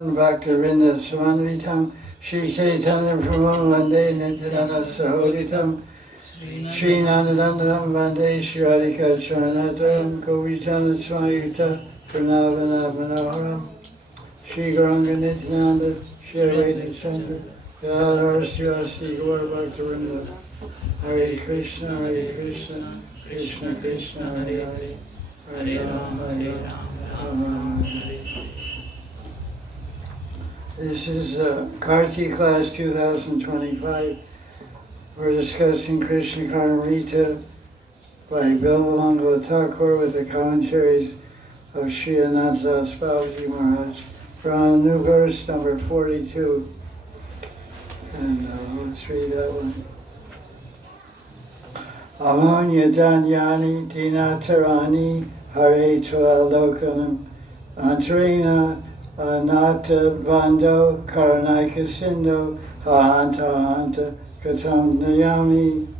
Bhaktivinoda Swaminam Shri Chaitanya Prabhu Vande Nityananda Sahoditam Shri Nandanandam Vande Shri Radhika Charanatam Govijana Swayuta Pranavana Manoharam Shri Gauranga Nityananda Shri Advaita Chandra Yadhar Srivasti Gaur Bhaktivinoda Hare Krishna Krishna Krishna Hare Hare Hare Ram Ram Ram Hare. This is Karti class 2025. We're discussing Krishna Karnamrita by Bilbamangala Thakur with the commentaries of Sri Ananta Babaji Maharaj. We're on a new verse, number 42. And let's read that one. Amanya Danyani Dinatarani Hare Tva Lokanam Antarena Anata Bando Karanaika Sindo Hahanta Katam Nayami.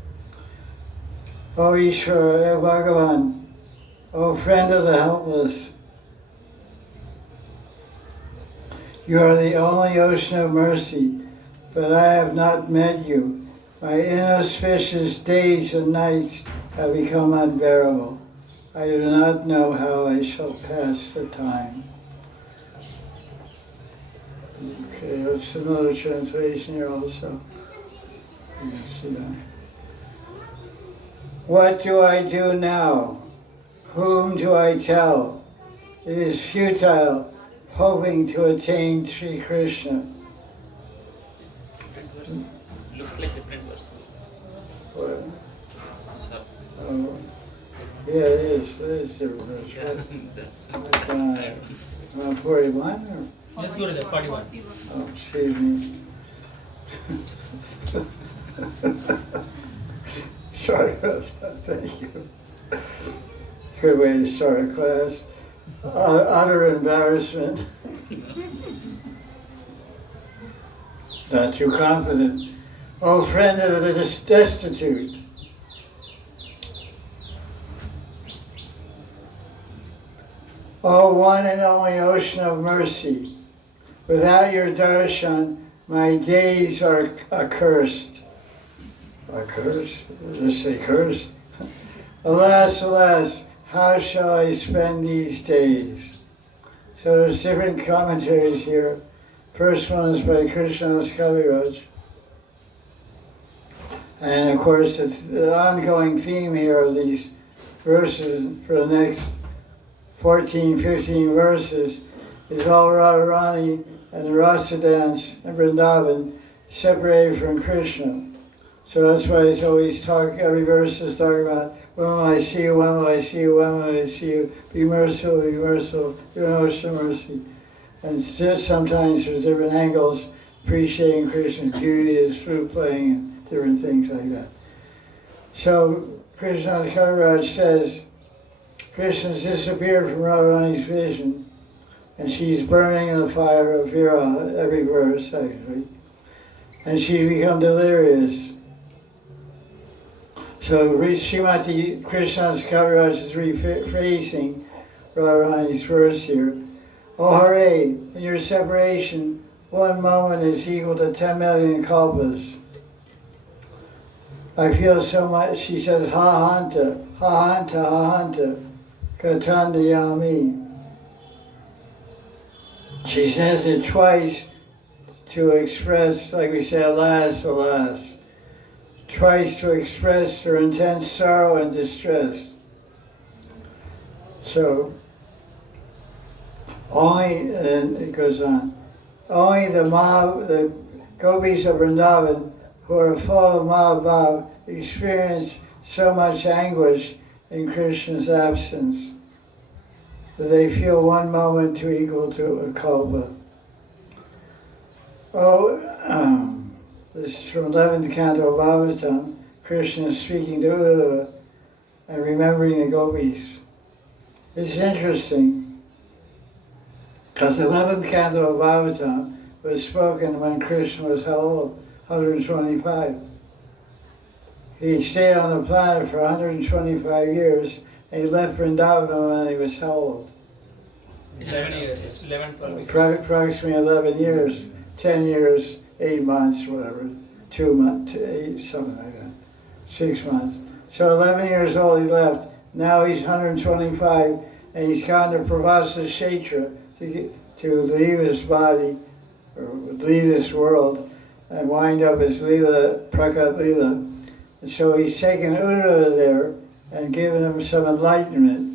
O Ishvara, O Bhagavan, O friend of the helpless, you are the only ocean of mercy, but I have not met you. My inauspicious days and nights have become unbearable. I do not know how I shall pass the time. Okay, that's another translation here also. You can see that. What do I do now? Whom do I tell? It is futile, hoping to attain Sri Krishna. Looks like different verse. What? So, Oh, yeah, it is. It is different. Verse, right? 41? let's go to the 41. Oh, excuse me. Sorry about that. Thank you. Good way to start a class. Utter embarrassment. Not too confident. Oh, friend of the destitute. Oh, one and only ocean of mercy. Without your darshan, my days are accursed. Accursed? Just say cursed. Alas, alas, how shall I spend these days? So there's different commentaries here. First one is by Krishna Kaviraj. And of course, the ongoing theme here of these verses for the next 14, 15 verses is all Radharani and the Rasa dance in Vrindavan separated from Krishna. So that's why it's always every verse is talking about, when will I see you, when will I see you, when will I see you, be merciful, you're an ocean of mercy. And sometimes there's different angles appreciating Krishna's beauty, his flute playing, and different things like that. So Krishna Kaviraj says, Krishna's disappeared from Radharani's vision, and she's burning in the fire of Viraha, every verse actually, and she's become delirious. So Srimati Krishna's Kaviraj is rephrasing Radharani's verse here. Oh Hare, in your separation, one moment is equal to 10 million kalpas. I feel so much, she says, ha-hanta, ha-hanta, ha-hanta, katandayami. She says it twice to express, like we say, alas, alas. Twice to express her intense sorrow and distress. So, only, and it goes on, only the gopis of Vrindavan who are full of Mahabhav experience so much anguish in Krishna's absence that they feel one moment to equal to a kalpa. This is from 11th canto of Bhagavatam. Krishna is speaking to Uddhava and remembering the gopis. It's interesting because the 11th canto of Bhagavatam was spoken when Krishna was how old? 125. He stayed on the planet for 125 years, and he left Vrindavan when he was how old? 11 years. 11, 12 years. Approximately 11 years, 10 years, 8 months, whatever, 2 months, 8, something like that, 6 months. So 11 years old he left. Now he's 125, and he's gone to Pravasa Kshetra to leave his body, or leave this world, and wind up his Leela, Prakat Leela. And so he's taken Uddhava there and given him some enlightenment.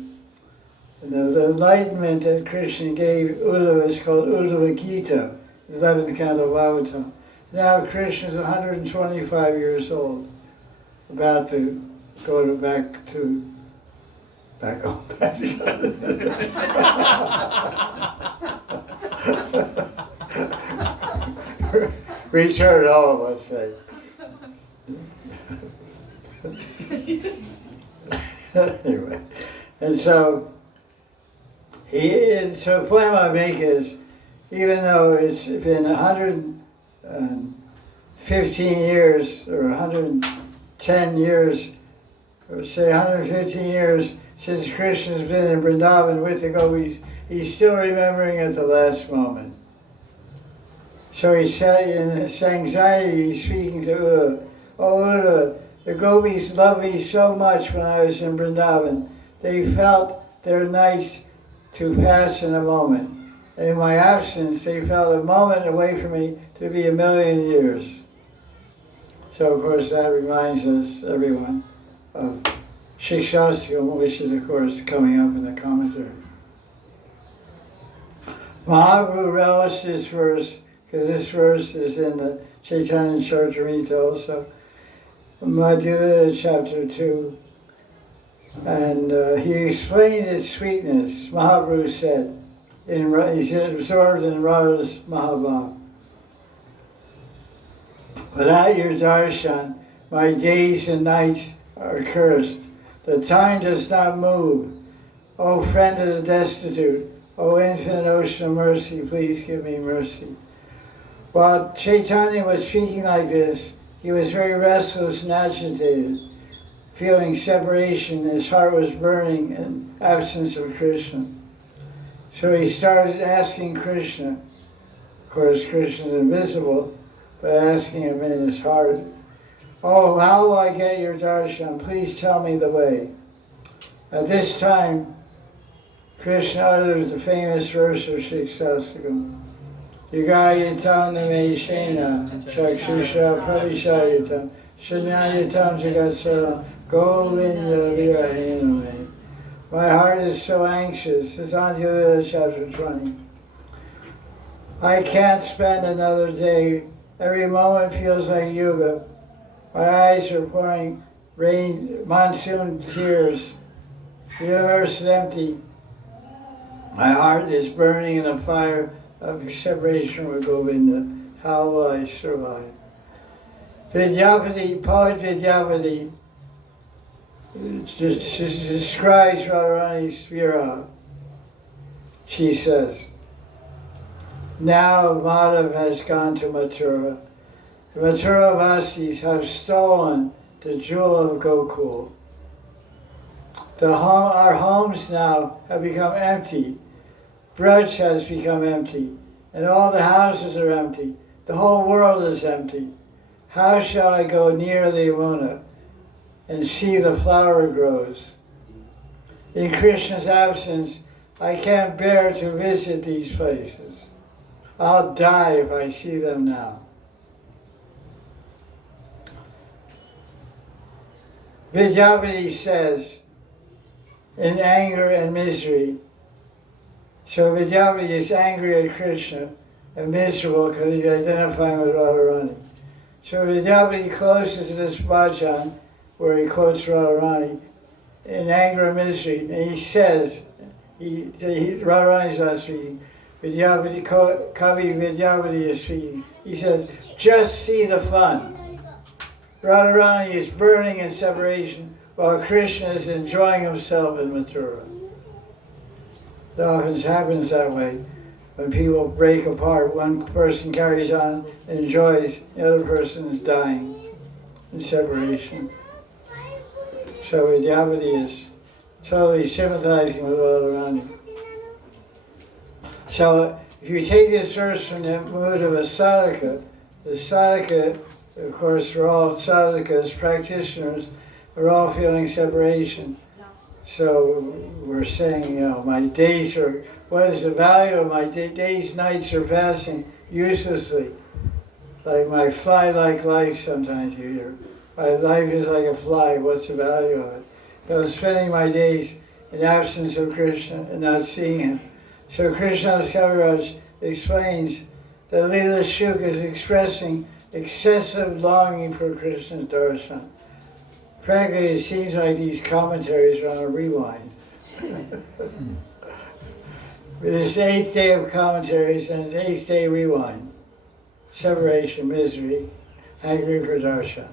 And the enlightenment that Krishna gave Uddhava is called Uddhava Gita, 11th canto of Bhagavatam. Now Krishna's 125 years old, about to go back home. Return home, let's say. Anyway, and so the point I make is, even though it's been 115 years or 110 years, or say 115 years since Krishna's been in Vrindavan with the gopis, he's still remembering at the last moment. So he said in his anxiety, he's speaking to Uddhava, "Oh Uddhava, the gopis loved me so much when I was in Vrindavan. They felt their nights to pass in a moment. And in my absence, they felt a moment away from me to be 1,000,000 years." So of course that reminds us, everyone, of Shikshastakam, which is of course coming up in the commentary. Mahaprabhu relished this verse, because this verse is in the Chaitanya Charitamrita also, Madhya chapter 2. And he explained its sweetness. Mahaprabhu said, he said, absorbed in Radhas Mahabhav. "Without your darshan, my days and nights are cursed. The time does not move. O friend of the destitute, O infinite ocean of mercy, please give me mercy." While Chaitanya was speaking like this, he was very restless and agitated, feeling separation. His heart was burning in absence of Krishna. So he started asking Krishna. Of course, Krishna is invisible, but asking him in his heart, "Oh, how will I get your darshan? Please tell me the way." At this time, Krishna uttered the famous verse of Shikshastakam, "Yugayatam nameshena chakshusha pravishayatam shanyayatam jagatsaram govinda virahename." My heart is so anxious. It's on chapter 20. I can't spend another day. Every moment feels like yuga. My eyes are pouring rain, monsoon tears. The universe is empty. My heart is burning in the fire of separation with Govinda. How will I survive? Vidyapati, poet Vidyapati, describes Radharani's viraha. She says, "Now Madhav has gone to Mathura. The Mathura Vasis have stolen the jewel of Gokul. Our homes now have become empty. Braj has become empty, and all the houses are empty. The whole world is empty. How shall I go near the Yamuna and see the flower grows? In Krishna's absence, I can't bear to visit these places. I'll die if I see them now." Vidyapati says, in anger and misery. So Vidyapati is angry at Krishna and miserable because he's identifying with Radharani. So Vidyapati closes this bhajan where he quotes Radharani in anger and misery, and he says, Radharani's not speaking, Vidyapati, Kavi Vidyapati is speaking. He says, "Just see the fun. Radharani is burning in separation while Krishna is enjoying himself in Mathura." It often happens that way. When people break apart, one person carries on and enjoys, the other person is dying in separation. So Vidyapati is totally sympathizing with Radharani. So if you take this verse from the mood of a sadhaka, the sadhaka, of course, we're all sadhakas, practitioners, we're all feeling separation. So we're saying, you know, my days are, what is the value of my days, nights are passing uselessly. Like my fly-like life, sometimes you hear. My life is like a fly, what's the value of it? I'm spending my days in absence of Krishna and not seeing him. So Krishna's Kaviraj explains that Leela Shuk is expressing excessive longing for Krishna's darshan. Frankly, it seems like these commentaries are on a rewind. This 8th day of commentaries and this 8th day rewind. Separation, misery, hankering for darshan.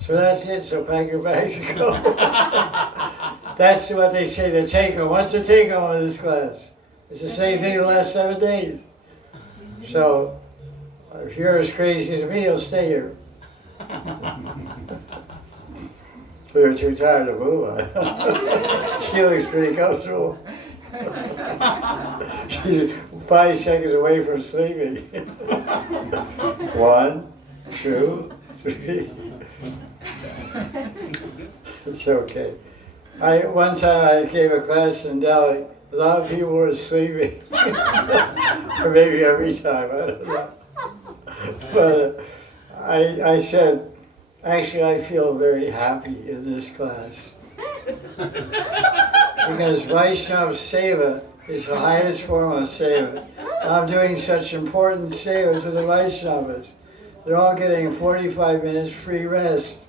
So that's it, so pack your bags and go. That's what they say, the take-home. What's the take-home of this class? It's the same thing the last 7 days. So, if you're as crazy as me, you'll stay here. We were too tired to move on. She looks pretty comfortable. She's 5 seconds away from sleeping. 1, 2, 3. It's okay. One time I gave a class in Delhi. A lot of people were sleeping. Or maybe every time, I don't know. But I said, actually I feel very happy in this class. Because Vaishnava Seva is the highest form of Seva. I'm doing such important Seva to the Vaishnavas. They're all getting 45 minutes free rest.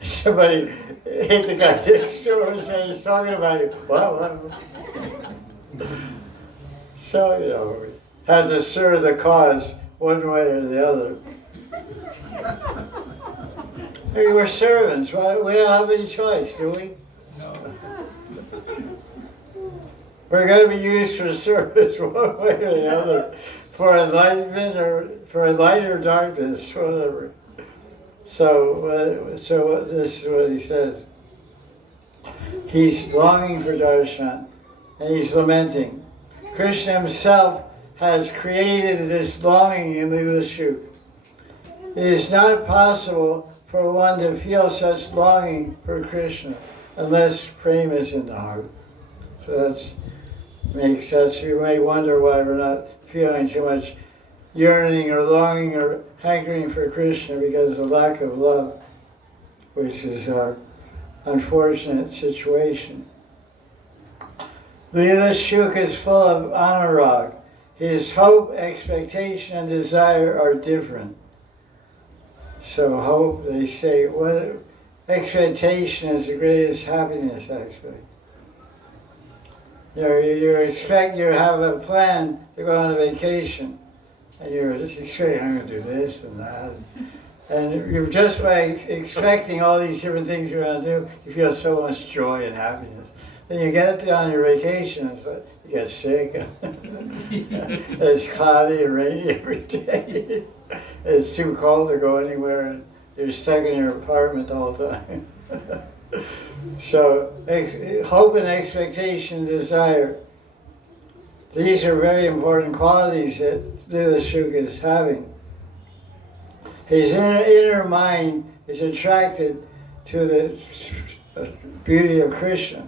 Somebody hit the guy next door and said, he's talking about you. What? So, you know, we have to serve the cause one way or the other. Hey, we're servants, right? We don't have any choice, do we? No. We're going to be used for service one way or the other, for enlightenment or for light or darkness, whatever. So this is what he says. He's longing for darshan, and he's lamenting. Krishna himself has created this longing in Leela Shuk. It is not possible for one to feel such longing for Krishna unless prema is in the heart. So makes sense. You may wonder why we're not feeling too much yearning or longing or hankering for Krishna because of the lack of love, which is our unfortunate situation. Leela Shuk is full of anurag. His hope, expectation, and desire are different. So hope, they say, what expectation is the greatest happiness aspect. You expect, you have a plan to go on a vacation, and you're just expecting, I'm going to do this and that. And you're just by expecting all these different things you're going to do, you feel so much joy and happiness. Then you get on your vacation, it's like you get sick. It's cloudy and rainy every day. It's too cold to go anywhere, and you're stuck in your apartment all the time. So, hope and expectation, desire. These are very important qualities that Leela Shuk is having. His inner mind is attracted to the beauty of Krishna.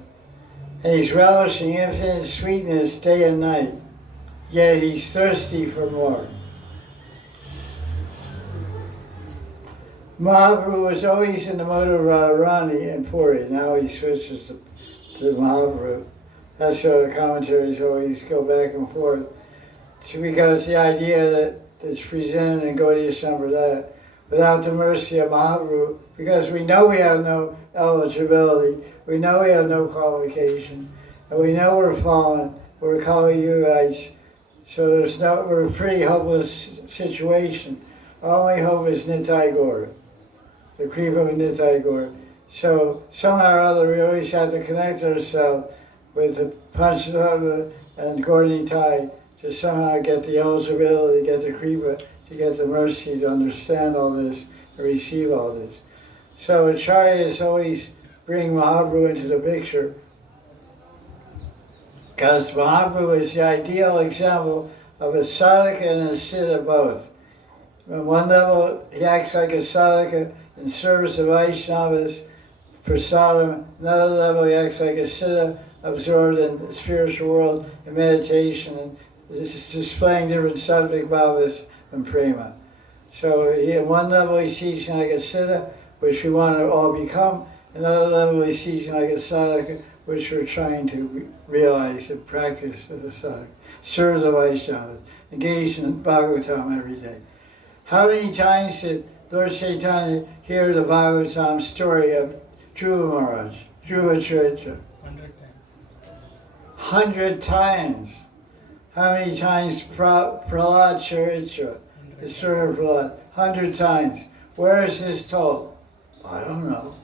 And he's relishing infinite sweetness day and night. Yet he's thirsty for more. Mahaprabhu was always in the mode of Radharani and Puri. Now he switches to Mahaprabhu. That's why the commentaries always go back and forth. Because the idea that it's presented in Gaudiya Sampradaya, without the mercy of Mahaprabhu, because we know we have no eligibility, we know we have no qualification, and we know we're fallen, we're Kali Yugites, so we're a pretty hopeless situation. Our only hope is Nitai Gaura, the Kripa of Nitai Gaura. So somehow or other we always have to connect ourselves with the Panchadava and Gaura Nitai to somehow get the eligibility, get the Kripa, to get the mercy to understand all this and receive all this. So Acharyas always bring Mahaprabhu into the picture. Because Mahaprabhu is the ideal example of a sadhaka and a siddha both. On one level, he acts like a sadhaka in service of Vaishnavas for sadhana. Another level, he acts like a siddha absorbed in the spiritual world in meditation, and this is displaying different subject bhavas and prema. So at one level, he's teaching like a siddha, which we want to all become. Another level, he's teaching like a sadhaka, which we're trying to realize and practice as a sadhaka. Serve the Vaishnavas, engage in Bhagavatam every day. How many times did Lord Chaitanya hear the Bhagavatam story of Dhruva Maharaj, Dhruva Charitra? 100 times. How many times Prahlad Charitra, the story of Prahlad? 100 times. Where is this told? I don't know.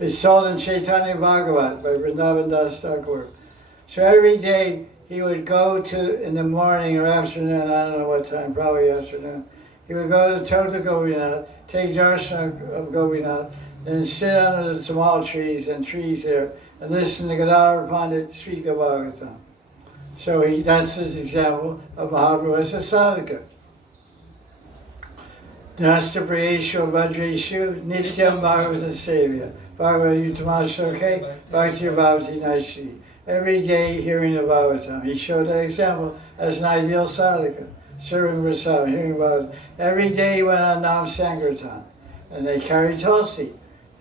It's told in Chaitanya Bhagavat by Vrindavan Das Thakur. So every day he would go to, in the morning or afternoon, I don't know what time, probably afternoon, he would go to Tota Gopinath, take darshan of Gopinath, and sit under the tamal trees and trees there and listen to Gadadhar Pandit speak the Bhagavatam. So that's his example of Mahaprabhu as a sadhaka. Nasta Prayeshu Vajreshu Nityam Bhagavata Sevya Bhagavad Utamashoke Bhakti Bhavati Naishi. Every day hearing the Bhagavatam. He showed that example as an ideal sadhaka, serving Prasadam, hearing about it. Every day he went on Nam Sankirtan, and they carried Tulsi.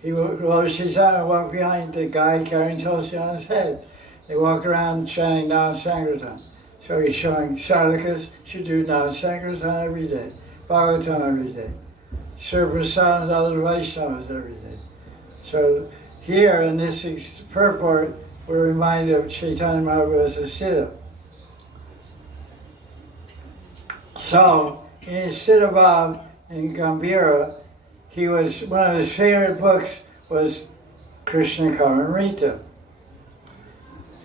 He would walk behind the guy carrying Tulsi on his head. They walk around chanting Nam Sankirtan. So he's showing sadhakas should do Nam Sankirtan every day, Bhagavatam every day, serve Prasadam and other Vaishnavas every day. So here in this purport, we're reminded of Chaitanya Mahaprabhu as a siddha. So in his siddha bhav in Gambhira, one of his favorite books was KRISHNA Karnamrita.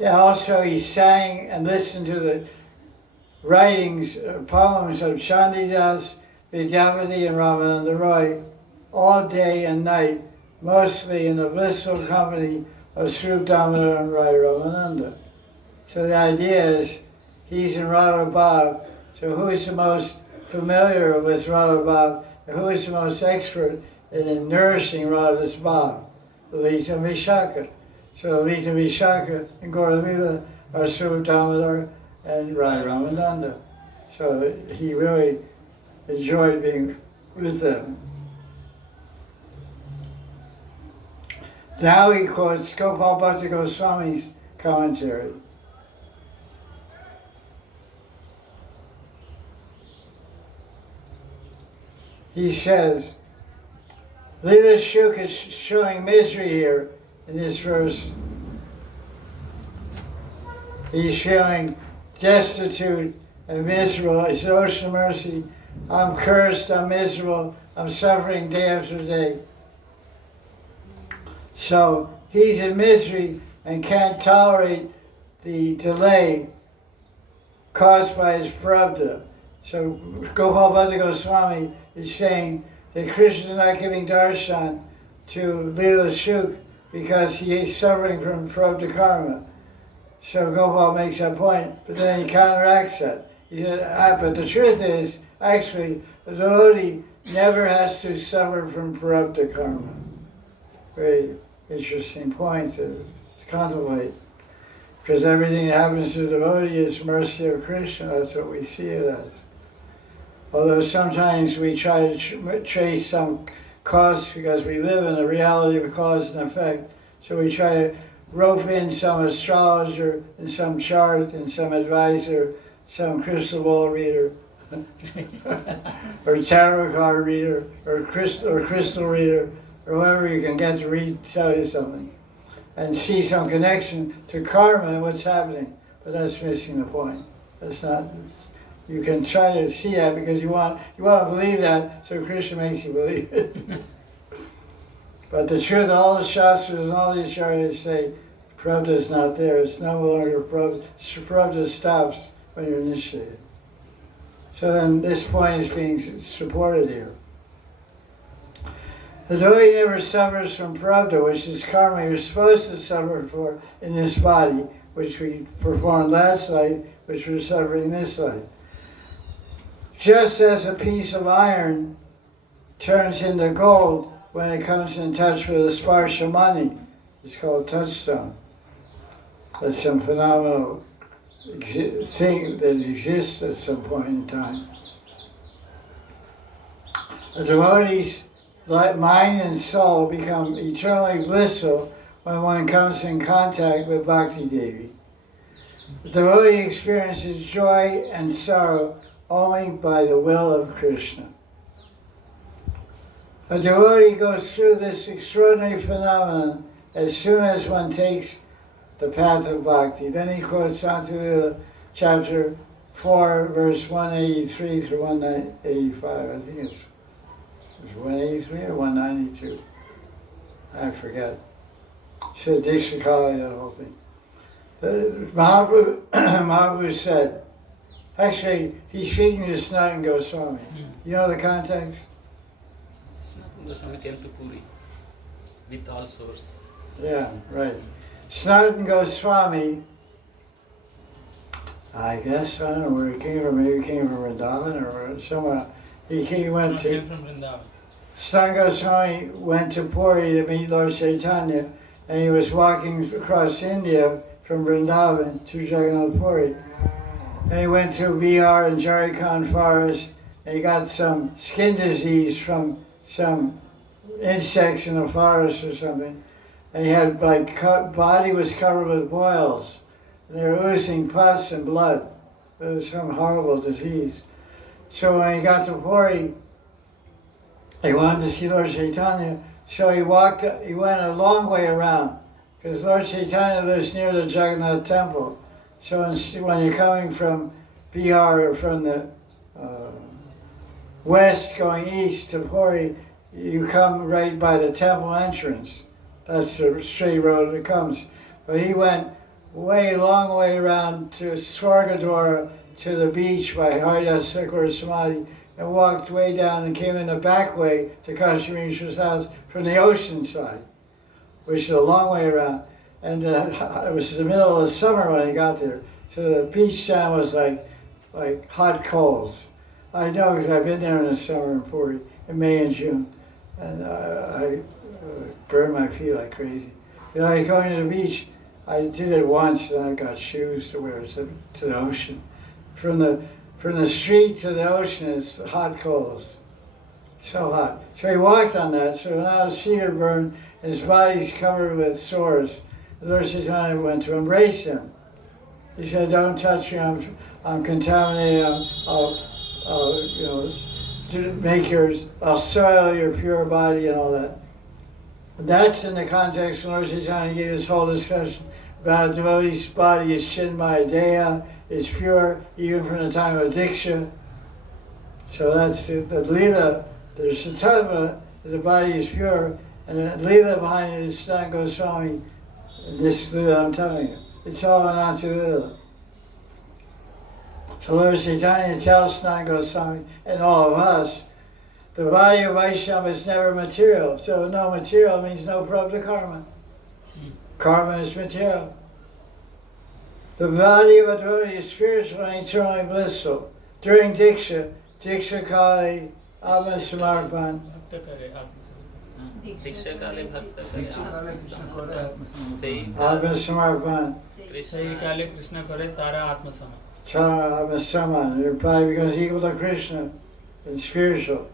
Yeah, also he sang and listened to the writings, poems of Chandidas, Vidyapati, and Ramananda Roy all day and night, mostly in the blissful company of Srup Damodar and Rai Ramananda. So the idea is, he's in Radha Bhav, so who is the most familiar with Radha Bhav, and who is the most expert in nourishing Radha's Bhav? Lita Vishaka. So Lita Vishaka and Gaura Lila are Srup Damodar and Rai Ramananda. So he really enjoyed being with them. Now he quotes Gopal Bhatta Goswami's commentary. He says, Leela Shuk is showing misery here in this verse. He's feeling destitute and miserable. He says, Ocean Mercy, I'm cursed, I'm miserable, I'm suffering day after day. So he's in misery and can't tolerate the delay caused by his pravda. So Gopal Bhatta Goswami is saying that Krishna is not giving darshan to Leela Shuk because he is suffering from pravda karma. So Gopal makes that point, but then he counteracts that. He said, but the truth is, actually, the devotee never has to suffer from pravda karma. Very interesting point to contemplate. Because everything that happens to the devotee is mercy of Krishna, that's what we see it as. Although sometimes we try to trace some cause because we live in the reality of cause and effect. So we try to rope in some astrologer and some chart and some advisor, some crystal ball reader, or tarot card reader, or crystal reader, or whoever you can get to tell you something, and see some connection to karma and what's happening. But that's missing the point. That's not. You can try to see that because you want to believe that, so Krishna makes you believe it. But the truth, all the shastras and all the acharyas say, pravda is not there. It's no longer pravda. Pravda stops when you're initiated. So then this point is being supported here. The devotee never suffers from pravda, which is karma you're supposed to suffer for in this body, which we performed last night, which we're suffering this night. Just as a piece of iron turns into gold when it comes in touch with a sparsha money, it's called touchstone. That's some phenomenal thing that exists at some point in time. A devotee's mind and soul become eternally blissful when one comes in contact with Bhakti Devi. The devotee experiences joy and sorrow only by the will of Krishna. A devotee goes through this extraordinary phenomenon as soon as one takes the path of bhakti. Then he quotes Santa chapter 4, verse 183 through 185. I think it's 183 or 192. I forget. So Diksha Kali, that whole thing. Mahaprabhu said, actually, he's speaking to Sanatana Goswami. You know the context? Sanatana Goswami came to Puri with all source. Yeah, right. Sanatana Goswami, I guess, I don't know where he came from. Maybe he came from Vrindavan or somewhere. He went to... Came from Vrindavan. Sanatana Goswami went to Puri to meet Lord Chaitanya, and he was walking across India from Vrindavan to Jagannath Puri. And he went through Bihar and Jharkhand forest, and he got some skin disease from some insects in the forest or something. And he had, body was covered with boils, and they were oozing pus and blood. It was some horrible disease. So when he got to Puri, he wanted to see Lord Chaitanya, so he went a long way around, because Lord Chaitanya lives near the Jagannath temple. So when you're coming from Bihar or from the west going east to Puri, you come right by the temple entrance. That's the straight road that comes. But he went long way around to Swargadwara, to the beach by Radhas Samadhi, and walked way down and came in the back way to Kashmir's house from the ocean side, which is a long way around. And it was the middle of the summer when he got there, so the beach sand was like hot coals. I know because I've been there in the summer in Puri, in May and June, and I burned my feet like crazy. You know, going to the beach, I did it once, and I got shoes to wear to the ocean. From the street to the ocean is hot coals, so hot. So he walked on that, so now his feet are burned, and his body's covered with sores. The Lord Chaitanya went to embrace him. He said, "Don't touch me, I'm contaminated, I'll soil your pure body," and all that. And that's in the context when Lord Chaitanya gave this whole discussion about a devotee's body is Chinmaya Deha, is pure even from the time of Diksha. So that's the Leela. There's the Tattva, the body is pure, and the Leela behind it is Sanatana Goswami. And this Leela I'm telling you, it's all Ananta Leela. So Lord Chaitanya tells Sanatana Goswami and all of us, the body of Vaishnava is never material. So no material means no prabhupada karma. Karma is material. The body of a devotee is spiritual and eternally blissful. During Diksha, Diksha Kali, Atma Samarpan. Diksha Kali Bhakta Kare Atma Samarpan. Sai Kali Krishna Kare Tara Atma Sama. Tara Atma Saman. Your body becomes equal to Krishna and spiritual.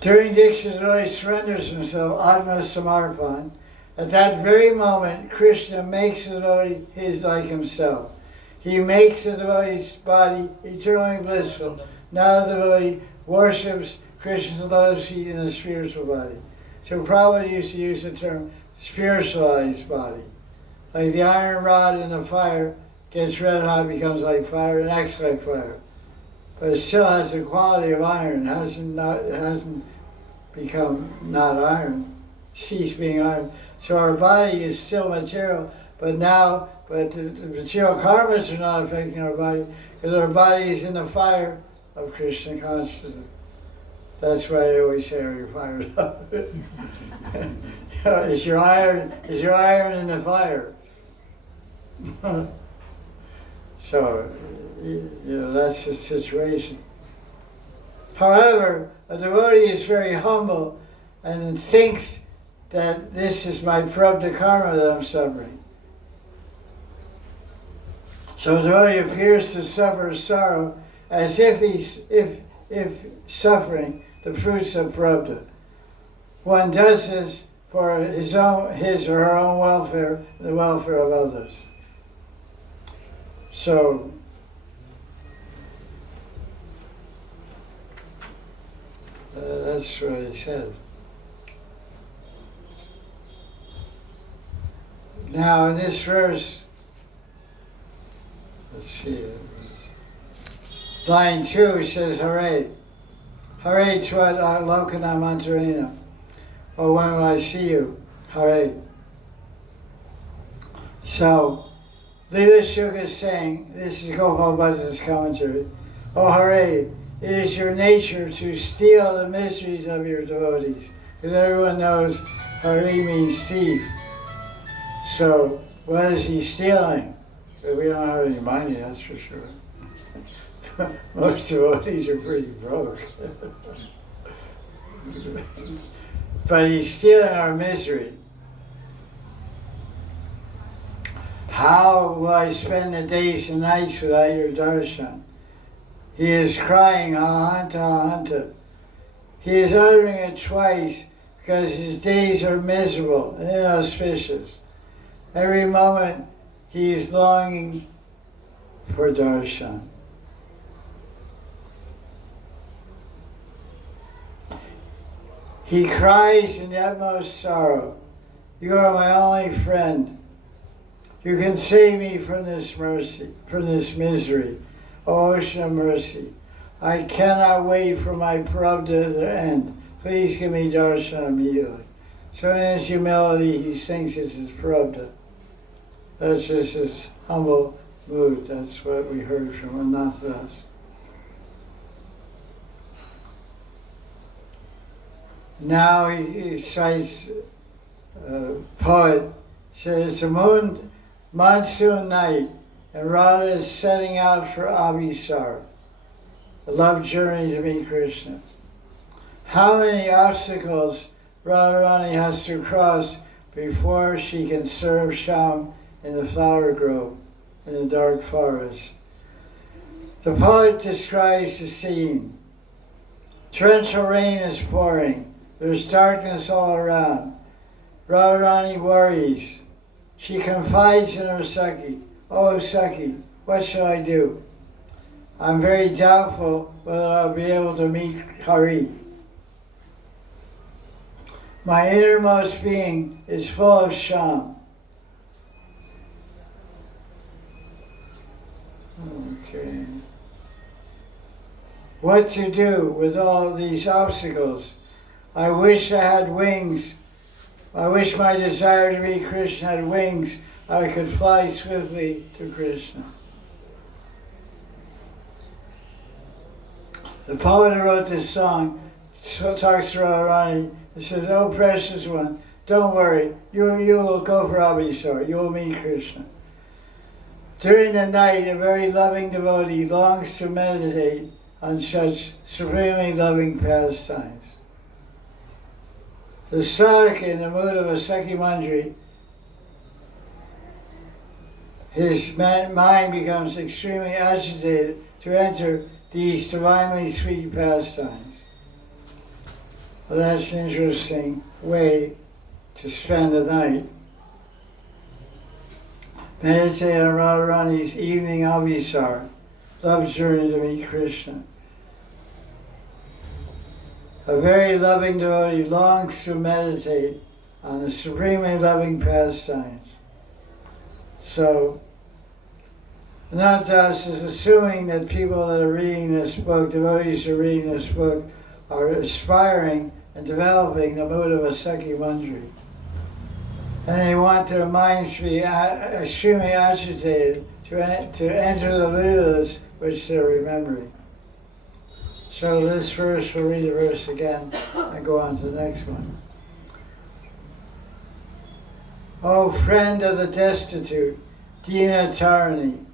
During Diksha, the devotee surrenders himself, Atma Samarpan. At that very moment, Krishna makes the devotee his like himself. He makes the devotee's body eternally blissful. Now the devotee worships Krishna's lotus feet in a spiritual body. So Prabhupada used to use the term spiritualized body. Like the iron rod in the fire gets red hot, becomes like fire, and acts like fire. But it still has the quality of iron. It hasn't become not iron, ceased being iron. So our body is still material, but the material karmas are not affecting our body, because our body is in the fire of Krishna consciousness. That's why I always say, "Are you fired up?" Is your iron in the fire? So, that's the situation. However, a devotee is very humble and thinks that this is my prabdha karma that I'm suffering. So a devotee appears to suffer sorrow as if he's suffering the fruits of prabdha. One does this for his or her own welfare and the welfare of others. So that's what he said. Now in this verse, let's see, line 2 says, Hare. Hare Tvat Lokana Mantarena. Oh, when will I see you? Hare. So, Leela Shuka is saying, this is Gopal Bhatta's commentary, Oh Hare, it is your nature to steal the miseries of your devotees. Because everyone knows Hare means thief. So, what is he stealing? We don't have any money, that's for sure. Most devotees are pretty broke. But he's stealing our misery. How will I spend the days and nights without your darshan? He is crying, Ahanta, Ahanta. He is uttering it twice because his days are miserable and inauspicious. Every moment he is longing for darshan. He cries in the utmost sorrow, You are my only friend. You can save me from this misery. O ocean of mercy, I cannot wait for my prabdha to end. Please give me darshan immediately. So in his humility, he thinks it's his prabdha. That's just his humble mood. That's what we heard from Ananta. Now he cites a poet, says it's a monsoon night and Radha is setting out for Abhisar, the love journey to meet Krishna. How many obstacles Radharani has to cross before she can serve Shyam in the flower grove in the dark forest. The poet describes the scene. Torrential rain is pouring. There's darkness all around. Radharani worries. She confides in her Sakhi. Oh, Sakhi, what shall I do? I'm very doubtful whether I'll be able to meet Hari. My innermost being is full of Shyam. Okay. What to do with all these obstacles? I wish I had wings. I wish my desire to meet Krishna had wings. I could fly swiftly to Krishna. The poet who wrote this song talks to Radharani and says, "Oh, precious one, don't worry. You will go for Abhisar. You will meet Krishna." During the night, a very loving devotee longs to meditate on such supremely loving pastimes. The sadhaka, in the mood of a Sakhi Manjari, his mind becomes extremely agitated to enter these divinely sweet pastimes. Well, that's an interesting way to spend the night. Meditate on Radharani's evening Abhisar, love's journey to meet Krishna. A very loving devotee longs to meditate on the supremely loving pastimes. So, Ananta is assuming that people that are reading this book, devotees who are reading this book, are aspiring and developing the mood of a Sakhi Manjari. And they want their minds to be extremely agitated to enter the Leelas which they're remembering. So this verse, we'll read the verse again and go on to the next one. O friend of the destitute, Dina Tarani.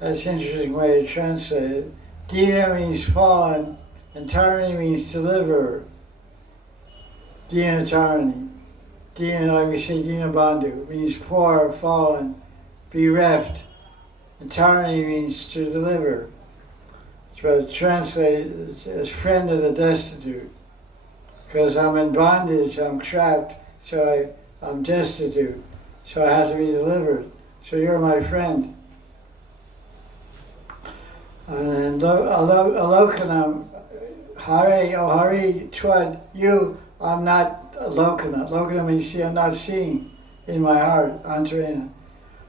That's an interesting way to translate it. Dina means fallen, and Tarani means deliverer. Dina Tarani. Dina, like we say, Dina Bandhu, means poor, fallen, bereft. And Tarani means to deliver. So translate as friend of the destitute. Because I'm in bondage, I'm trapped, so I'm destitute. So I have to be delivered. So you're my friend. And Alokanam, Hare, oh Hare, Twad, you, I'm not Alokana. Alokana means I'm not seeing in my heart, Antarena.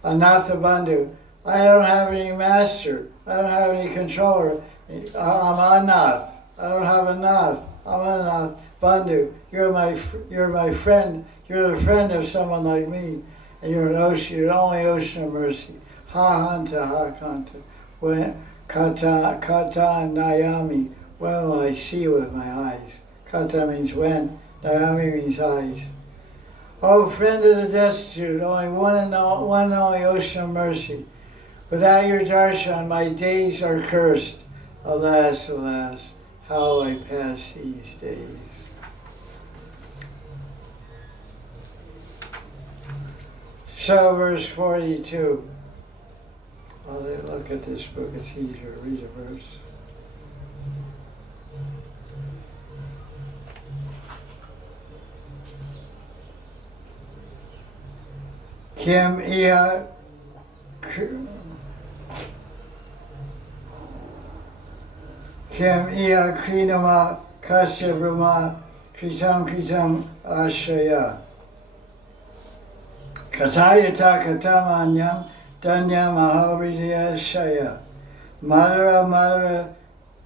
Anatha Bandhu, I don't have any master. I don't have any controller. I'm Anath. I don't have a Nath. I'm Anath. Bandhu, you're my friend. You're the friend of someone like me. And you're an ocean, you're the only ocean of mercy. Ha Hanta, Ha Kanta. When Kata Nayami, when will I see with my eyes? Kata means when, Nayami means eyes. Oh, friend of the destitute, only one and only ocean of mercy. Without your darshan, my days are cursed. Alas, alas, how I pass these days. So, verse 42. Well, look at this book, it's easier to read a verse. Kim iya krinama kasya brahma kritam ashaya. Katayata katamanyam danya mahavridya shaya. Madara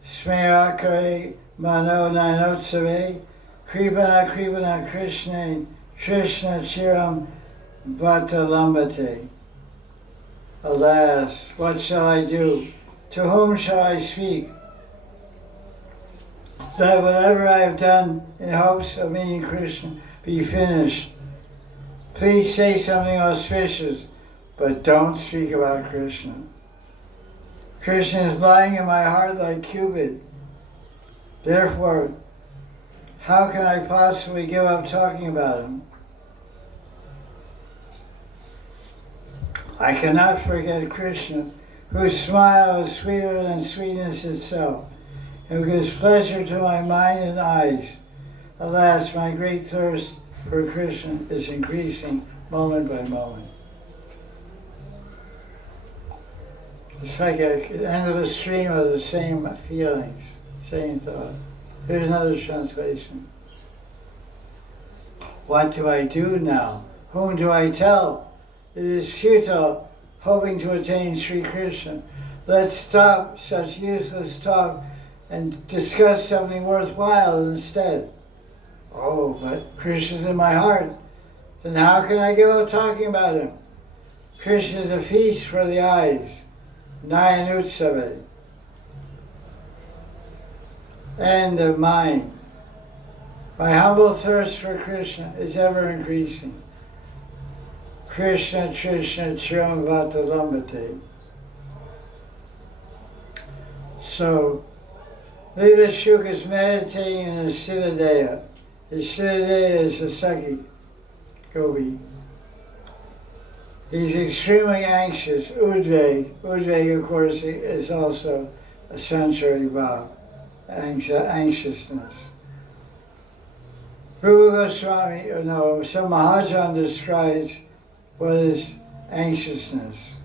smerakare mano nanotsave kripana krishna chiram Vatalambate. Alas, what shall I do? To whom shall I speak? That whatever I have done in hopes of meeting Krishna be finished. Please say something auspicious, but don't speak about Krishna. Krishna is lying in my heart like Cupid. Therefore, how can I possibly give up talking about him? I cannot forget Krishna, whose smile is sweeter than sweetness itself, and who gives pleasure to my mind and eyes. Alas, my great thirst for Krishna is increasing moment by moment. It's like an endless stream of the same feelings, same thought. Here's another translation. What do I do now? Whom do I tell? It is futile hoping to attain Sri Krishna. Let's stop such useless talk and discuss something worthwhile instead. Oh, but Krishna's in my heart. Then how can I give up talking about him? Krishna is a feast for the eyes. Nayanutsave. And the mind. My humble thirst for Krishna is ever increasing. Krishna Chiram Vatalambate. So, Lila Shuk is meditating in his Siddhadeha. His Siddhadeha is a Sakhi, Gopi. He's extremely anxious. Udveg, of course, is also a sensory bhav, anxiousness. Rupa Goswami, some Mahajan describes what is anxiousness.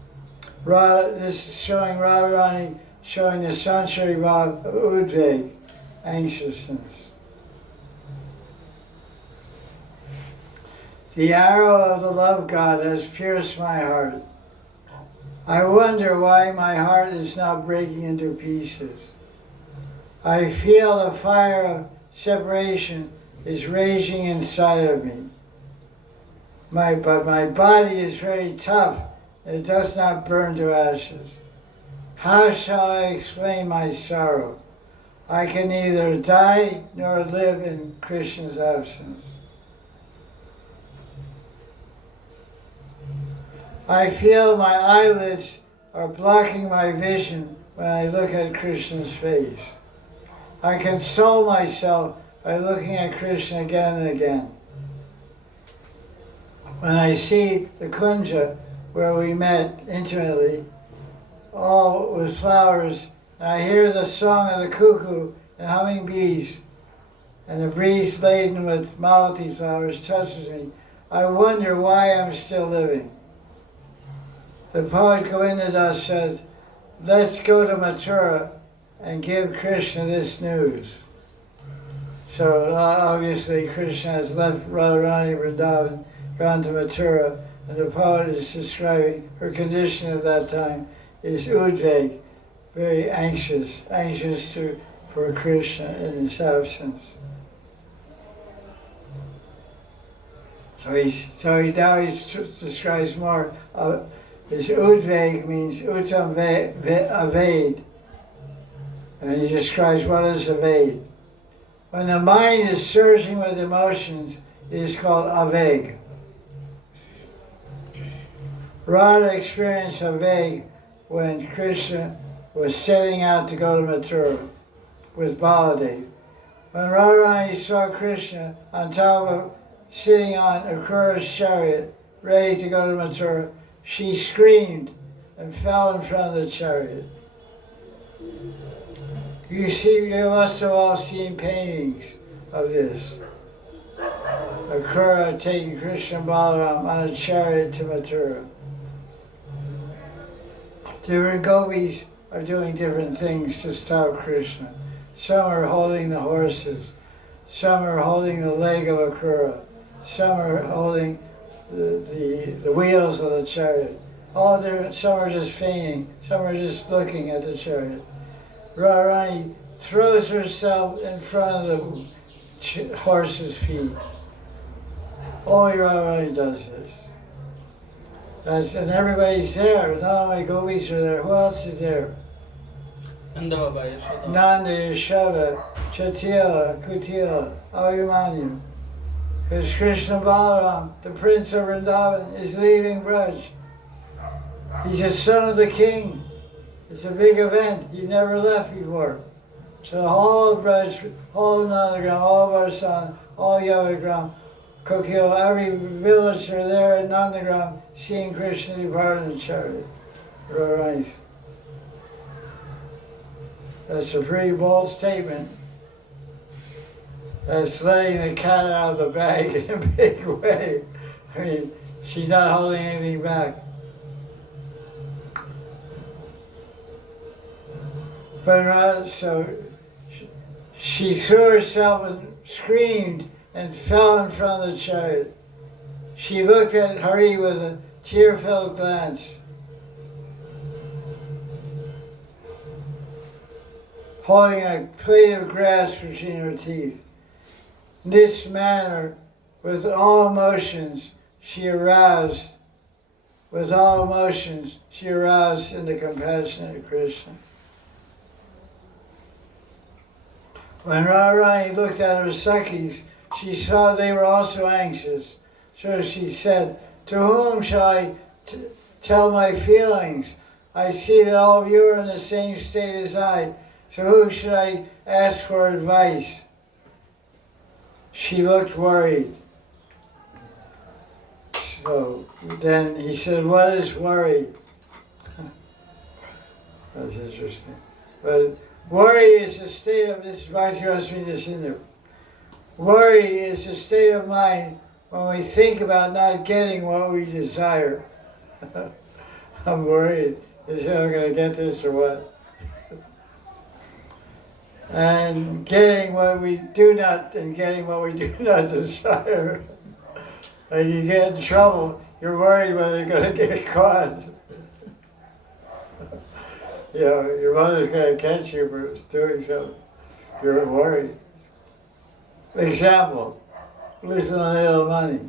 This is showing Radharani, showing the sensory bhav of udveg, anxiousness. The arrow of the love God has pierced my heart. I wonder why my heart is not breaking into pieces. I feel the fire of separation is raging inside of me. But my body is very tough. It does not burn to ashes. How shall I explain my sorrow? I can neither die nor live in Krishna's absence. I feel my eyelids are blocking my vision when I look at Krishna's face. I console myself by looking at Krishna again and again. When I see the kunja where we met intimately, all with flowers, and I hear the song of the cuckoo and humming bees, and the breeze laden with malati flowers touches me, I wonder why I'm still living. The poet Govindadas said, let's go to Mathura and give Krishna this news. So obviously Krishna has left Radharani Vrindavan, gone to Mathura, and the poet is describing her condition at that time is udveg, very anxious for Krishna in his absence. So he describes more. His udveg means utam aved, and he describes what is aved. When the mind is surging with emotions, it is called aveg. Radha experienced aveg when Krishna was setting out to go to Mathura with Baladev. When Radharani saw Krishna on top of, sitting on Akrura's chariot, ready to go to Mathura, she screamed and fell in front of the chariot. You must have all seen paintings of this. Akrura taking Krishna and Balaram on a chariot to Mathura. Different gopis are doing different things to stop Krishna. Some are holding the horses. Some are holding the leg of Akrura. Some are holding the wheels of the chariot. All different. Some are just fainting. Some are just looking at the chariot. Radharani throws herself in front of the horse's feet. Only Radharani does this. And everybody's there. Not only gopis are there. Who else is there? Nanda Baba, Yashoda. Nanda, Yashoda, Chatila, Kutila, Abhimanyu. Because Krishna Balaram, the Prince of Vrindavan, is leaving Braj. He's the son of the king. It's a big event. He never left before. So all of Braj, all of Nandagram, all of Varsana, all Yavagram, Kokil, every village are there in Nandagram seeing Krishna depart in the chariot. Right. That's a pretty bold statement. That's letting the cat out of the bag in a big way. I mean, she's not holding anything back. But so she threw herself and screamed and fell in front of the chariot. She looked at Hari with a tear-filled glance, holding a plate of grass between her teeth. In this manner, with all emotions, she aroused in the compassion of Krishna. When Radharani looked at her Sakhis, she saw they were also anxious. So she said, to whom shall I tell my feelings? I see that all of you are in the same state as I. So who should I ask for advice? She looked worried. So then he said, what is worry? That's interesting. But worry is a state of, this Bhakti Rasmita. Worry is a state of mind when we think about not getting what we desire. I'm worried. Is I'm going to get this or what? And getting what we do not desire. Like you get in trouble, you're worried whether you're going to get caught. You know, your mother's going to catch you for doing something. You're worried. Example, losing a little money.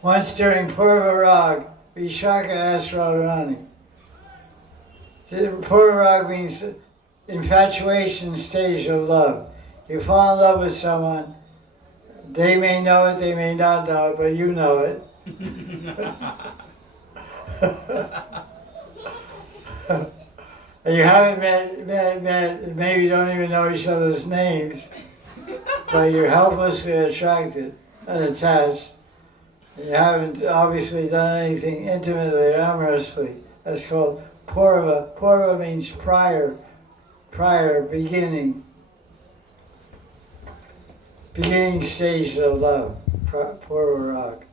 Once during Purva Rag, Vishaka asked Radharani. Purva Rag means infatuation stage of love. You fall in love with someone, they may know it, they may not know it, but you know it. And you haven't met, maybe you don't even know each other's names, but you're helplessly attracted and attached. And you haven't obviously done anything intimately, amorously. That's called purva. Purva means prior, beginning stage of love, purva rag.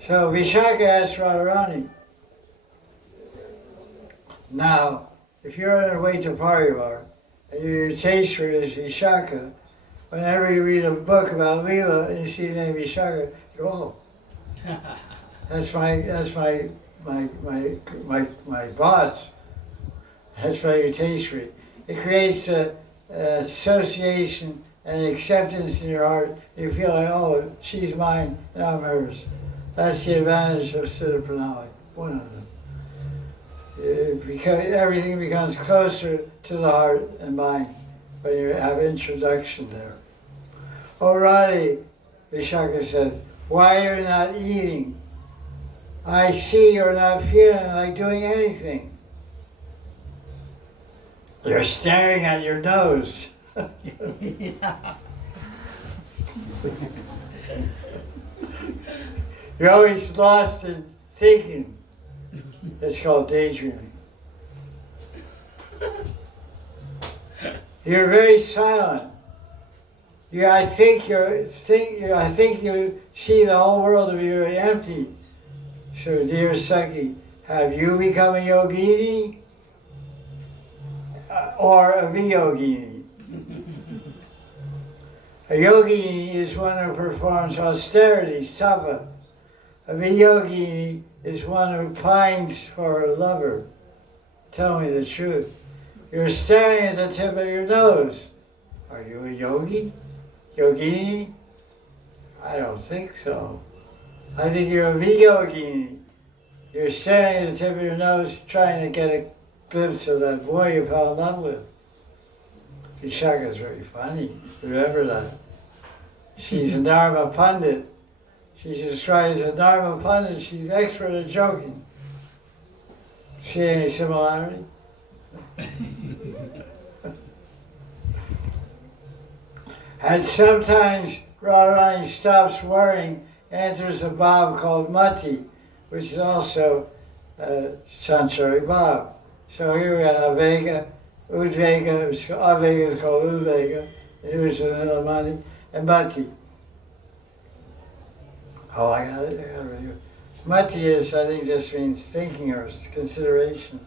So Vishaka asked Radharani, now, if you're on your way to Parivar, and your taste for is Vishaka, whenever you read a book about Leela and you see the name Vishaka, you go, oh, that's my boss. That's why you taste for it. It creates an association and acceptance in your heart. You feel like, oh, she's mine and I'm hers. That's the advantage of Siddha Pranali, one of them. Everything becomes closer to the heart and mind when you have introduction there. Oh, Radhe, Vishaka said, why are you not eating? I see you're not feeling like doing anything. You're staring at your nose. You're always lost in thinking. It's called daydreaming. You're very silent. I think you see the whole world to be very empty. So, dear Sakhi, have you become a yogini or a viyogini? A yogini is one who performs austerities, tapa. A viyogini is one who pines for her lover. Tell me the truth. You're staring at the tip of your nose. Are you a yogi? Yogini? I don't think so. I think you're a viyogini. You're staring at the tip of your nose trying to get a glimpse of that boy you fell in love with. Vishaka is very funny. Remember that. She's a Dharma Pundit. She's described as a Dharma Pundit. She's expert at joking. See any similarity? And sometimes Radharani stops worrying, enters a bhav called mati, which is also sansari bhav. So here we have avega, udvega, avega is called udvega, and and mati. Oh, I got it right here. Mati is, I think, just means thinking or consideration.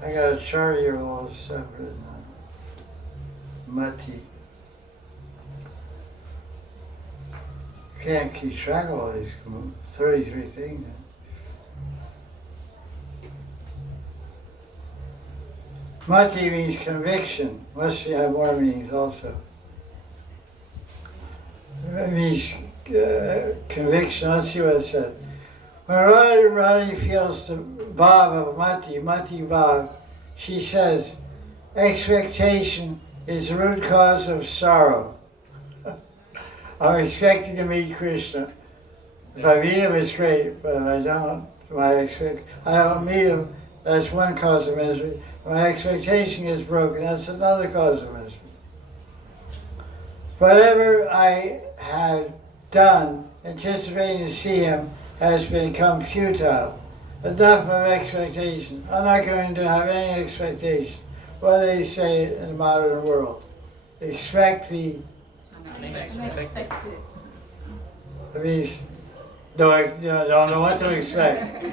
I got a chart here all separate. Mati. You can't keep track of all these 33 things. Mati means conviction. Must have more meanings also. It means conviction. Let's see what it said. When Radha feels the bhav of mati bhav, she says, expectation is the root cause of sorrow. I'm expecting to meet Krishna. If I meet him, it's great, but if I don't, I don't meet him, that's one cause of misery. My expectation is broken, that's another cause of misery. Whatever I have done, anticipating to see him, has become futile. Enough of expectation. I'm not going to have any expectation. What do they say in the modern world? Expect the Unexpected. That means don't know what to expect.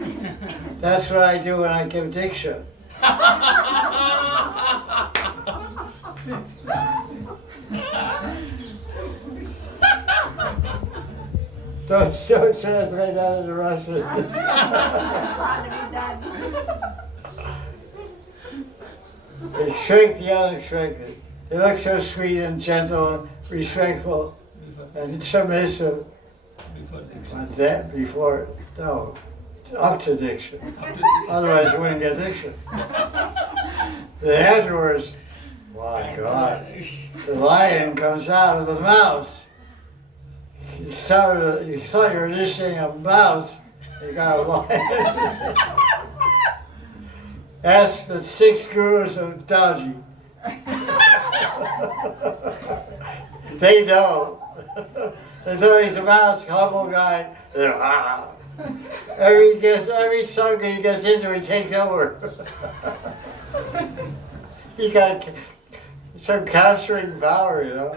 That's what I do when I give diksha. Don't translate that into Russian. Expect the unexpected. They look so sweet and gentle and respectful and submissive. But that before, no, up to diksha. Otherwise you wouldn't get diksha. Then afterwards, my God, the lion comes out of the mouse. you thought you were just seeing a mouse, you got a lion. Ask the 6 gurus of Daji. They know. They thought he's a mouse, humble guy. Every sangha he gets into, he takes over. He got some capturing power, you know.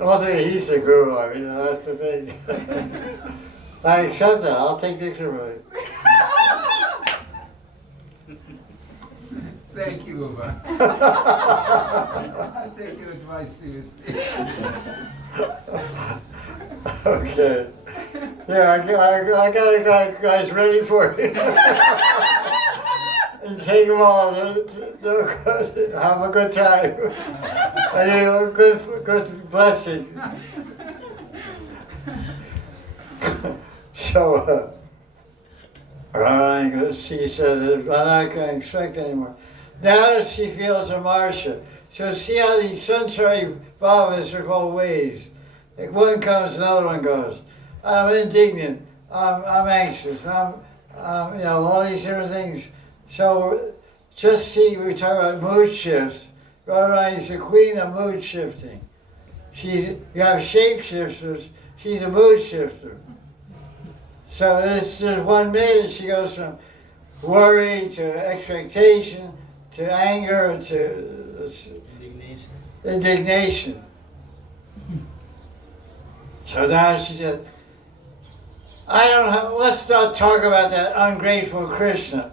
Also, he's the guru. I mean, that's the thing. I accept that. I'll take picture of it. Thank you, Baba. I take your advice seriously. Okay. Yeah, I got a guys ready for you. And take them all. Have a good time. And a good blessing. So, she said, I'm not going to expect anymore. Now she feels a marsha. So see how these sunshine bhavas are called waves. Like one comes, another one goes. I'm indignant. I'm anxious. I'm all these different things. So just see, we talk about mood shifts. Radharani's the queen of mood shifting. You have shape shifters. She's a mood shifter. So this is 1 minute. She goes from worry to expectation to anger to indignation. So now she said, let's not talk about that ungrateful Krishna.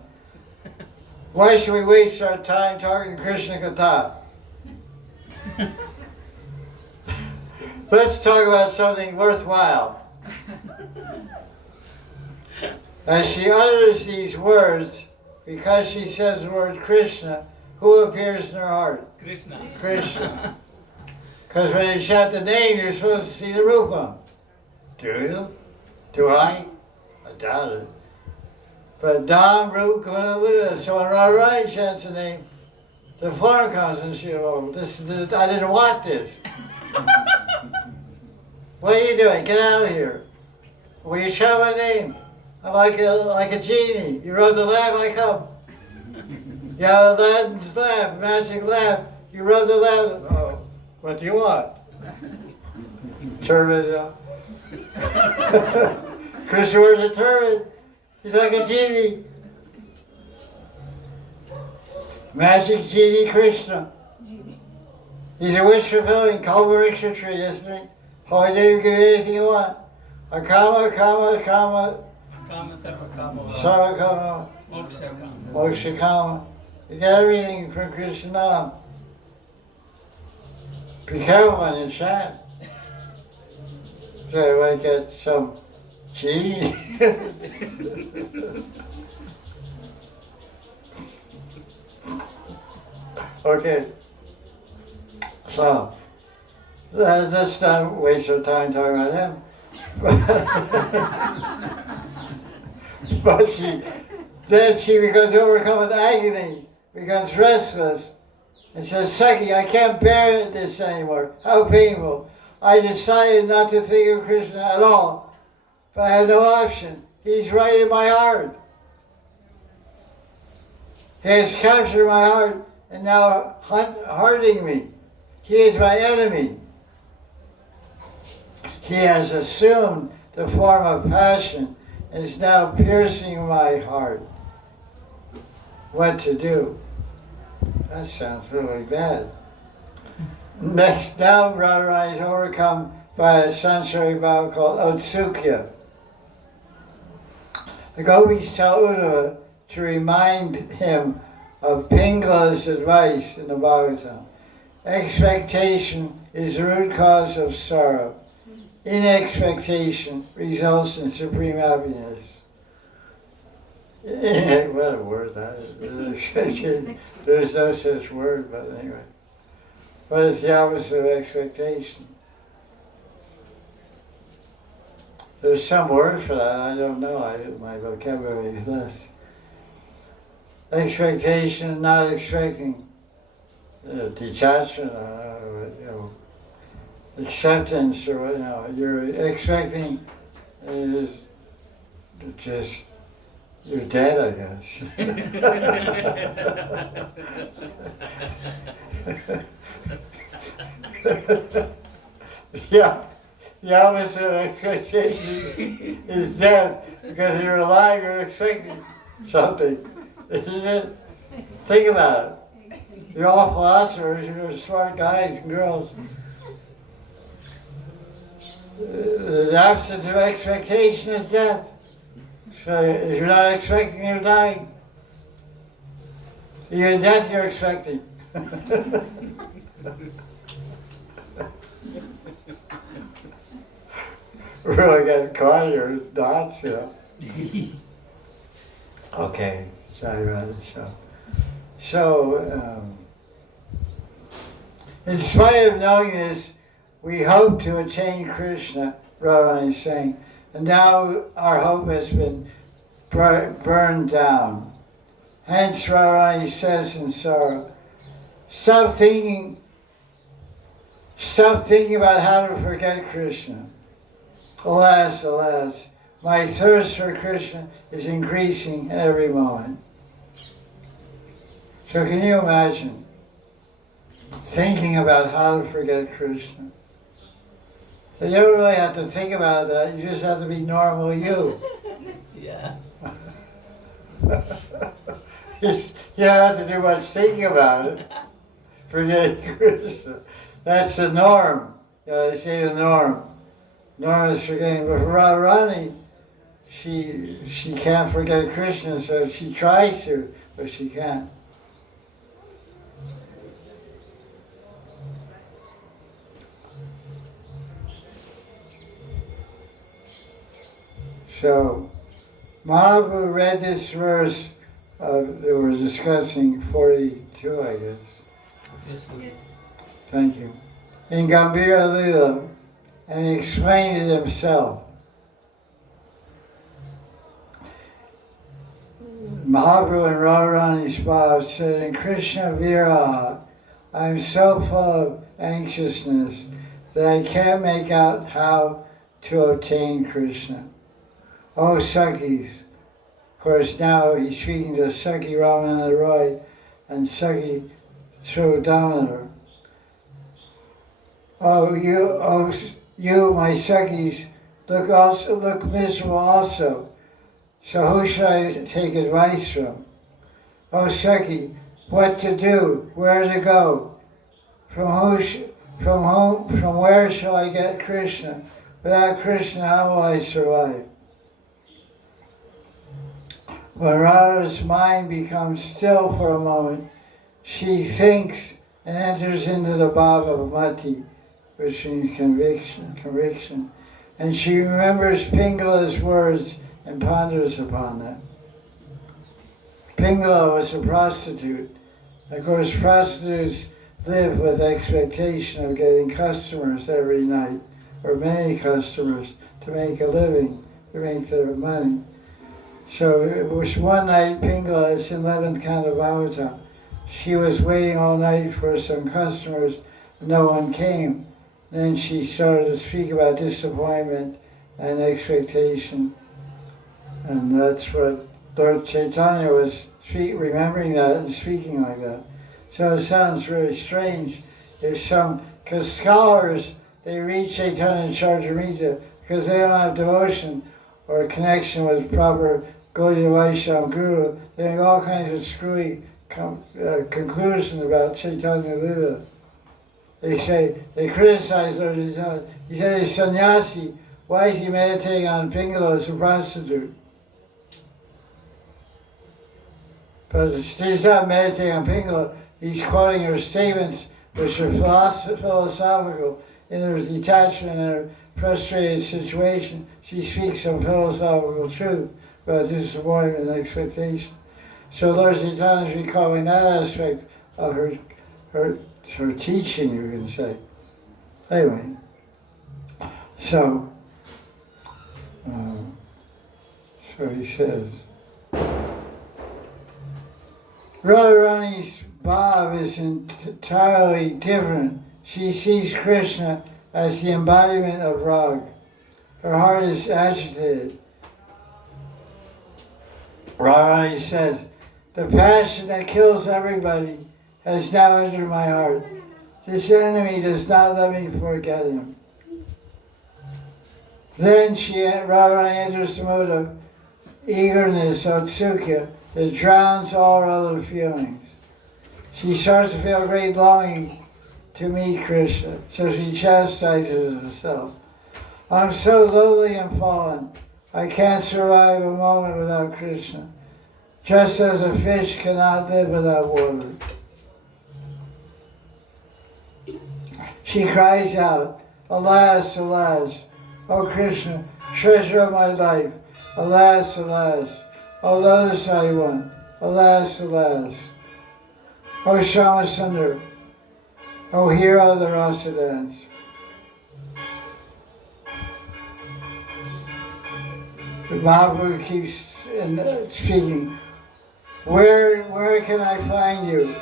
Why should we waste our time talking Krishna Katha? Let's talk about something worthwhile. As she utters these words, because she says the word Krishna, who appears in her heart? Krishna. Krishna. Because when you shout the name, you're supposed to see the Rupam. Do you? Do I? I doubt it. But Dham, Rup, Guna, Lila. So when Radharani chants the name, the form comes and she, I didn't want this. What are you doing? Get out of here. Will you shout my name? I'm like a genie. You rub the lamp, I come. You have Aladdin's lamp, magic lamp. You rub the lamp. Oh, what do you want? Turban. Krishna wears a turban. He's like a genie. Magic genie Krishna. He's a wish fulfilling Kalpariksha tree, isn't he? Holy day, you give you anything you want. Akama, kama, kama. Kama, sarva kama. Sarva kama. Moksha kama. Moksha kama. You get everything from Krishna. Be careful when you chant. So you might get some genie. Okay. So, let's not waste our time talking about him. But then she becomes overcome with agony, becomes restless, and says, Saki, I can't bear this anymore. How painful. I decided not to think of Krishna at all, but I have no option. He's right in my heart. He has captured my heart and now hurting me. He is my enemy. He has assumed the form of passion and is now piercing my heart. What to do? That sounds really bad. Next, now Radharani is overcome by a sansari bhava called Otsukya. The gopis tell Uddhava to remind him of Pingla's advice in the Bhagavatam. Expectation is the root cause of sorrow. Inexpectation results in supreme happiness. What a word that is. There's no such word, but anyway. But it's the opposite of expectation. There's some word for that, I don't know. My vocabulary is less. Expectation, not expecting. Detachment, acceptance, or you're expecting is just you're dead, I guess. Yeah, the opposite of expectation is death, because you're alive, you're expecting something, isn't it? Think about it. You're all philosophers, you're smart guys and girls. The absence of expectation is death. So if you're not expecting, you're dying. You're in death, you're expecting. Really got caught here, dots, Okay, Jai Radhe. So, in spite of knowing this, we hope to attain Krishna, Radharani is saying, and now our hope has been burned down. Hence, Radharani says in sorrow, stop thinking about how to forget Krishna. Alas, alas, my thirst for Krishna is increasing every moment. So can you imagine thinking about how to forget Krishna? So you don't really have to think about that, you just have to be normal you. Yeah. You don't have to do much thinking about it. Forgetting Krishna. That's the norm. They say the norm. Norm is forgetting. But for Radharani, she can't forget Krishna, so she tries to, but she can't. So, Mahaprabhu read this verse that we're discussing, 42, I guess. Yes, Guru. Thank you. In Gambhira Lila, and he explained it himself. Mahaprabhu and Radharani's Bhav said, in Krishna Viraha, I am so full of anxiousness that I can't make out how to obtain Krishna. Oh, Sakhis. Of course, now he's speaking to Sakhi Ramananda Roy and Sakhi through Damodar. Oh, you, my Sakhis, look miserable also. So who should I take advice from? Oh, Sakhi, what to do? Where to go? From where shall I get Krishna? Without Krishna, how will I survive? When Radha's mind becomes still for a moment, she thinks and enters into the bhava of mati, which means conviction. And she remembers Pingala's words and ponders upon them. Pingala was a prostitute. Of course, prostitutes live with expectation of getting customers every night, or many customers, to make a living, to make their money. So it was one night, Pingala, it's in 11th Canto of Bhagavatam, she was waiting all night for some customers, no one came. Then she started to speak about disappointment and expectation. And that's what Lord Chaitanya was remembering that and speaking like that. So it sounds very strange. Because scholars, they read Chaitanya Charitamrita because they don't have devotion or connection with proper Gaudiya Vaishnava Guru. They make all kinds of screwy conclusions about Chaitanya Lila. They criticize Lord Chaitanya. He said he's sannyasi. Why is he meditating on Pingala as a prostitute? But he's not meditating on Pingala. He's quoting her statements, which are philosophical. In her detachment and her frustrated situation, she speaks some philosophical truth about disappointment and expectation. So Lord Chaitanya is recalling that aspect of her teaching, you can say. Anyway, so he says, Radharani's bhav is entirely different. She sees Krishna as the embodiment of rag. Her heart is agitated. Radharani says, the passion that kills everybody has now entered my heart. This enemy does not let me forget him. Then Radharani enters the mode of eagerness, Otsukya, that drowns all other feelings. She starts to feel great longing to meet Krishna, so she chastises herself. I'm so lowly and fallen, I can't survive a moment without Krishna, just as a fish cannot live without water. She cries out, alas, alas, O Krishna, treasure of my life, alas, alas, O lotus-eyed one, alas, alas. O Shamasundar, O hero of the Rasa dance. The Mahaprabhu keeps speaking. Where can I find you?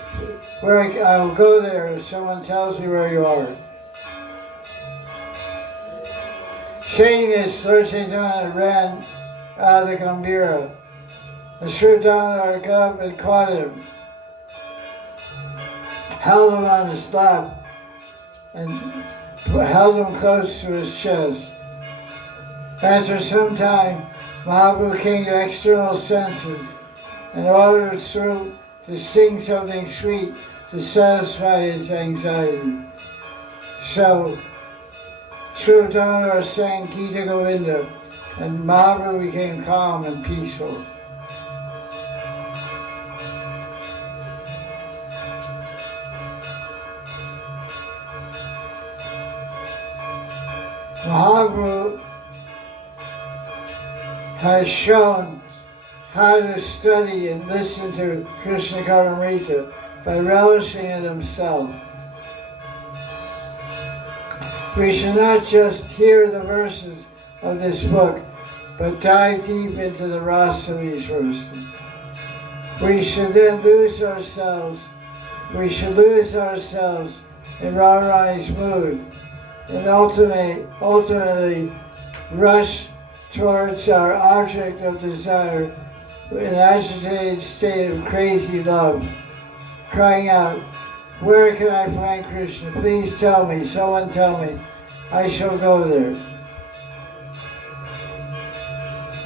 I will go there if someone tells me where you are. Saying this, Lord Chaitanya ran out of the Gambhira. The Sri Damodar got up and caught him, held him on his lap, and held him close to his chest. After some time, Mahaprabhu came to external senses and ordered his throat to sing something sweet to satisfy his anxiety. So, Sri Damodar sang Gita Govinda, and Mahaprabhu became calm and peaceful. Mahaprabhu has shown how to study and listen to Krishna Karnamrita by relishing it himself. We should not just hear the verses of this book, but dive deep into the rasa of these verses. We should then lose ourselves in Radharani's mood and ultimately rush towards our object of desire in an agitated state of crazy love, crying out, where can I find Krishna? Please tell me, someone tell me. I shall go there.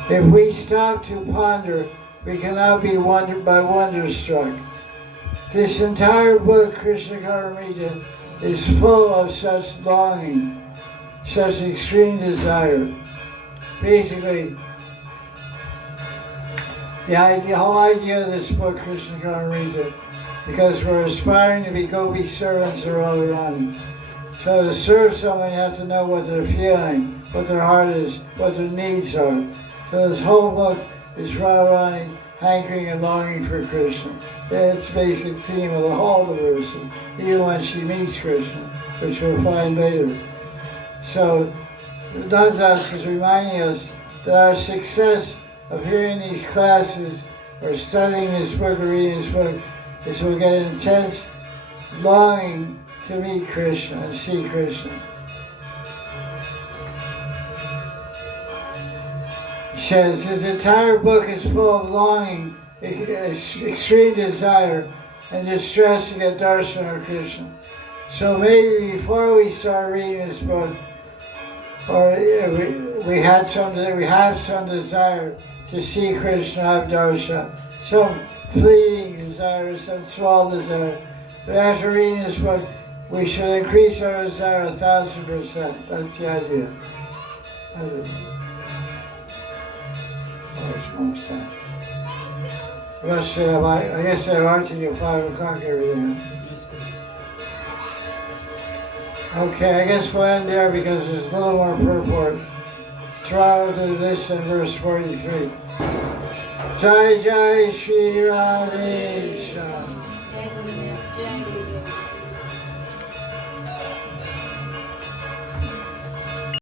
If we stop to ponder, we cannot be wonderstruck. This entire book, Krishna Karnamrita, is full of such longing, such extreme desire. Basically, the whole idea of this book, Krishna Karnamrita, because we're aspiring to be gopi servants of Radharani. So to serve someone, you have to know what they're feeling, what their heart is, what their needs are. So this whole book is Radharani hankering and longing for Krishna. That's the basic theme of the whole of the verses, even when she meets Krishna, which we'll find later. So Radhas is reminding us that our success of hearing these classes or studying this book or reading this book is we'll get an intense longing to meet Krishna and see Krishna. He says his entire book is full of longing, extreme desire, and distress to get darshan of Krishna. So maybe before we start reading this book, or we have some desire to see Krishna, have darshan, some fleeting desire, some small desire. But after reading this book, we should increase our desire 1,000%. That's the idea. I guess I have arching at 5 o'clock every day. Okay, I guess we'll end there because there's a little more purport. Try to do this in verse 43. Jai Jai Sri Radhe Shyam.